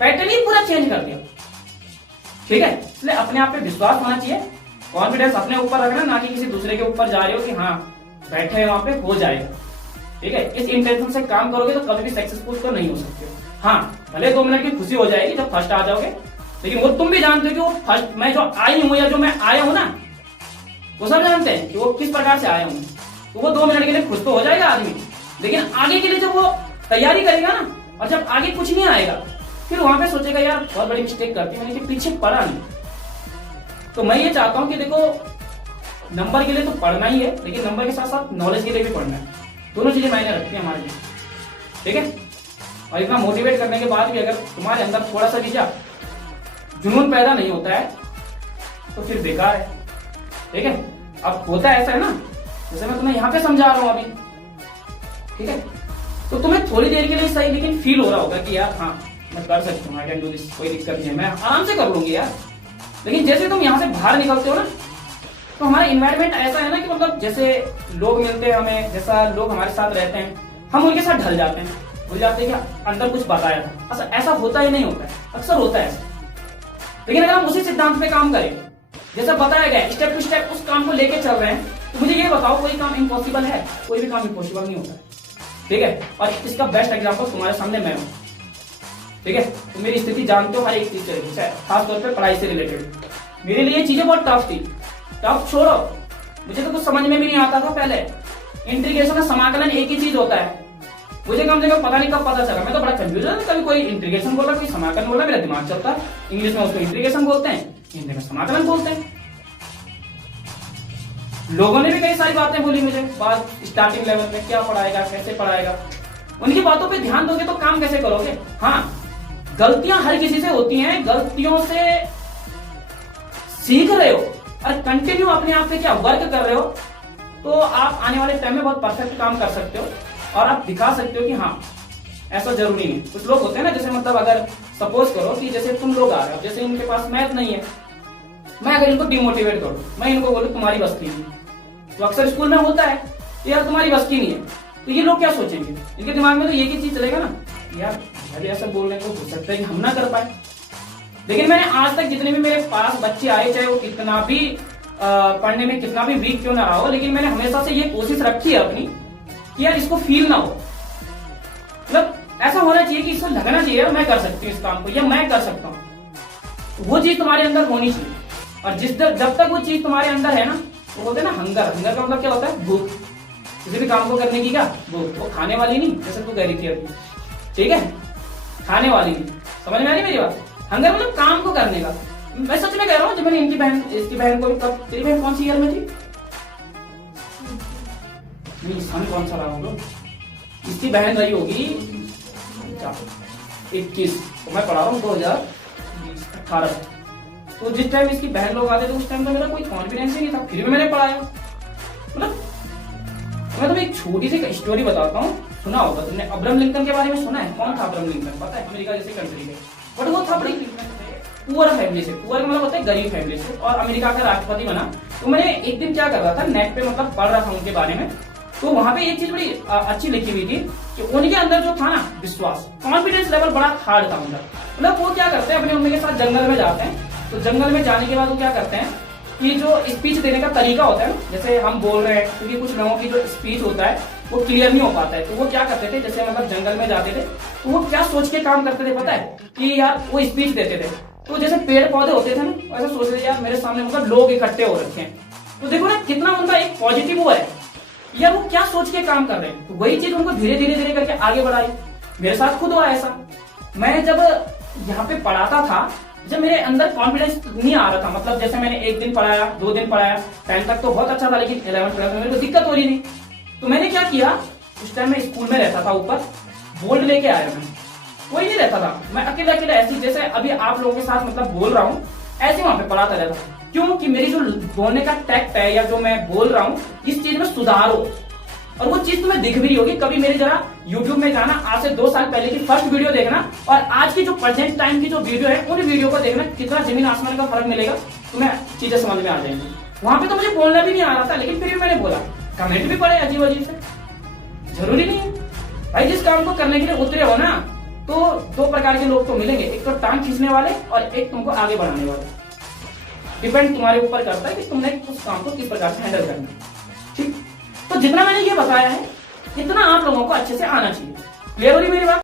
Pattern ही पूरा change कर दिया। ठीक है, इसलिए अपने आप पे विश्वास होना चाहिए, कॉन्फिडेंस अपने ऊपर रखना, ना कि किसी दूसरे के ऊपर जा रहे हो कि हाँ बैठे हैं वहां पे हो जाएगा। ठीक है, इस इंटेंशन से काम करोगे तो कभी भी सक्सेसफुल तो नहीं हो सकते। हाँ, भले 2 मिनट की खुशी हो जाएगी जब फर्स्ट आ जाओगे, लेकिन वो तुम भी जानते हो कि वो फर्स्ट मैं जो आई हूं या जो मैं आया हूं ना, वो सब जानते हैं कि वो किस प्रकार से आया हूं। तो वो 2 मिनट के लिए खुश तो हो जाएगा आदमी, लेकिन आगे के लिए जब वो तैयारी करेगा ना, और जब आगे कुछ नहीं आएगा, फिर वहां पे सोचेगा यार बहुत बड़ी मिस्टेक करती मैंने कि पीछे पढ़ा नहीं। तो मैं ये चाहता हूं कि देखो, नंबर के लिए तो पढ़ना ही है, लेकिन नंबर के साथ साथ नॉलेज के लिए भी पढ़ना है। दोनों चीजें मायने रखती हैं हमारे लिए। ठीक है, और इतना मोटिवेट करने के बाद भी अगर तुम्हारे अंदर थोड़ा सा भी जुनून पैदा नहीं होता है तो फिर बेकार है। ठीक है, अब होता है ऐसा है ना, जैसे मैं तुम्हें यहाँ पे समझा रहा हूं अभी। ठीक है, तो तुम्हें थोड़ी देर के लिए सही लेकिन फील हो रहा होगा कि यार हाँ मैं कर सकता हूँ, आई कैन डू दिस, कोई दिक्कत नहीं है, मैं आराम से कर लूंगी यार। लेकिन जैसे तुम यहाँ से बाहर निकलते हो ना, तो हमारा इन्वायरमेंट ऐसा है ना कि मतलब जैसे लोग मिलते हैं हमें, जैसा लोग हमारे साथ रहते हैं, हम उनके साथ ढल जाते हैं, भूल जाते हैं कि अंदर कुछ बताया था। ऐसा होता ही नहीं होता है, अक्सर होता है ऐसा। लेकिन अगर हम उसी सिद्धांत पे काम करें, जैसा बताया गया स्टेप टू स्टेप उस काम को लेके चल रहे हैं, तो मुझे ये बताओ कोई काम इम्पॉसिबल है? कोई भी काम इम्पॉसिबल नहीं होता है। ठीक है, और इसका बेस्ट एग्जांपल तुम्हारे सामने मैं हूं। ठीक है, तो मेरी स्थिति जानते हो हर एक चीज चलेगी, खासतौर पर पढ़ाई से रिलेटेड। मेरे लिए चीजें बहुत टफ थी। टफ छोड़ो, मुझे तो कुछ समझ में भी नहीं आता था पहले। इंटीग्रेशन और समाकलन एक ही चीज होता है, मुझे कम से कम पता नहीं कब पता चला। मैं तो बड़ा कंफ्यूज था, कभी कोई इंटीग्रेशन बोला, कोई समाकलन बोला, मेरा दिमाग चलता है। इंग्लिश में उसको इंटीग्रेशन बोलते हैं, हिंदी में समाकलन बोलते हैं। लोगों ने भी कई सारी बातें बोली मुझे, बात स्टार्टिंग लेवल में क्या पढ़ाएगा, कैसे पढ़ाएगा। उनकी बातों पे ध्यान दोगे तो काम कैसे करोगे? हाँ, गलतियां हर किसी से होती हैं, गलतियों से सीख रहे हो और कंटिन्यू अपने आप पे क्या वर्क कर रहे हो, तो आप आने वाले टाइम में बहुत परफेक्ट काम कर सकते हो और आप दिखा सकते हो कि हाँ ऐसा जरूरी नहीं। कुछ लोग होते हैं ना, जैसे मतलब अगर सपोज करो कि जैसे तुम लोग आ रहे हो, जैसे इनके पास मैथ नहीं है, मैं अगर इनको डिमोटिवेट करूं, मैं इनको बोलूं तुम्हारी बस की नहीं, तो अक्सर स्कूल में होता है यार तुम्हारी बस की नहीं है, तो ये लोग क्या सोचेंगे? इनके दिमाग में तो एक ही चीज चलेगा ना, यार अभी ऐसा बोल रहे हैं तो हो सकता है कि हम ना कर पाए। लेकिन मैंने आज तक जितने भी मेरे पास बच्चे आए, चाहे वो कितना भी पढ़ने में कितना भी वीक क्यों ना रहा हो, लेकिन मैंने हमेशा से ये कोशिश रखी है अपनी कि यार इसको फील ना हो, मतलब ऐसा होना चाहिए कि इसको लगना चाहिए मैं कर सकती हूँ इस काम को, या मैं कर सकता हूँ। वो चीज तुम्हारे अंदर होनी चाहिए, और जब तक वो चीज तुम्हारे अंदर है ना, वो बोलते हैं ना हंगर। हंगर का मतलब क्या होता है? भूख। किसी भी काम को करने की क्या भूख, वो खाने वाली नहीं, जैसे तू कह रही थी अभी। ठीक है, खाने वाली नहीं। समझ में आ रही मेरी बात? हंगर मतलब काम को करने का। मैं सच में कह रहा हूँ, जब मैंने इसकी बहन को, कब तेरी बहन कौन सी ईयर में थी? नहीं, सन कौन सा रहा होगा? इसकी बहन रही होगी 21, तो मैं पढ़ा रहा हूँ 2018। तो जिस टाइम इसकी बहन लोग आते थे उस टाइम तो मेरा कोई कॉन्फिडेंस ही नहीं था, फिर भी मैंने पढ़ाया। मतलब मैं तुम्हें एक छोटी सी स्टोरी बताता हूँ, सुना होगा तुमने, अब्राहम लिंकन के बारे में सुना है? कौन था अब्राहम लिंकन? पता है? अमेरिका जैसी कंट्री में, बट वो था बड़ी पुअर फैमिली से। पुअर मतलब होता है गरीब फैमिली से, और अमेरिका का राष्ट्रपति बना। तो मैंने एक दिन क्या कर रहा था, नेट पे मतलब पढ़ रहा था उनके बारे में, तो वहां पे एक चीज बड़ी अच्छी लिखी हुई थी कि उनके अंदर जो था ना विश्वास, कॉन्फिडेंस लेवल बड़ा हार्ड था उनका। मतलब वो क्या करते हैं, अपने मम्मी के साथ जंगल में जाते हैं, तो जंगल में जाने के बाद वो क्या करते हैं कि जो स्पीच देने का तरीका होता है ना, जैसे हम बोल रहे हैं, क्योंकि कुछ लोगों की जो स्पीच होता है वो क्लियर नहीं हो पाता है, तो वो क्या करते थे, जैसे मतलब जंगल में जाते थे तो वो क्या सोच के काम करते थे पता है? कि यार वो स्पीच देते थे तो जैसे पेड़ पौधे होते थे ना, ऐसा सोचते थे यार मेरे सामने मतलब लोग इकट्ठे हो रखे हैं, तो देखो ना कितना उनका एक पॉजिटिव वो है, यार वो क्या सोच के काम कर रहे हैं। तो वही चीज उनको धीरे धीरे धीरे करके आगे बढ़ाई। मेरे साथ खुद हुआ ऐसा। मैं जब यहाँ पे पढ़ाता था, जब मेरे अंदर कॉन्फिडेंस नहीं आ रहा था, मतलब जैसे मैंने 1 दिन पढ़ाया, 2 दिन पढ़ाया, 10 तक तो बहुत अच्छा था, लेकिन 11th 12th में मेरे को दिक्कत हो रही नहीं। तो मैंने क्या किया, उस टाइम मैं स्कूल में रहता था, ऊपर बोर्ड लेके आया, मैं कोई नहीं रहता था, मैं अकेले अकेले ऐसी जैसे अभी आप लोगों के साथ मतलब बोल रहा हूँ, ऐसे वहां पे पढ़ाता रहता था। क्यों? कि मेरी जो बोलने का टैक्ट है या जो मैं बोल रहा हूँ इस चीज में सुधार हो, और वो चीज तुम्हें दिख भी रही होगी। कभी मेरी जरा YouTube में जाना, आज से 2 साल पहले की फर्स्ट वीडियो देखना और आज की जो प्रेजेंट टाइम की जो वीडियो है उन वीडियो को देखना, कितना जमीन आसमान का फर्क मिलेगा, तुम्हें चीजें समझ में आ जाएंगी। वहां पे तो मुझे बोलना भी नहीं आ रहा था, लेकिन फिर भी मैंने बोला। कमेंट भी पड़े अजीब अजीब से, जरूरी नहीं है भाई, जिस काम को करने के लिए उतरे हो ना तो दो प्रकार के लोग तो मिलेंगे, एक तो टांग खींचने वाले और एक तुमको आगे बढ़ाने वाले। डिपेंड तुम्हारे ऊपर करता है कि तुमने उस काम को किस प्रकार से हैंडल करना है। ठीक, तो जितना मैंने ये बताया है इतना आप लोगों को अच्छे से आना चाहिए। क्लियर हो रही मेरी बात?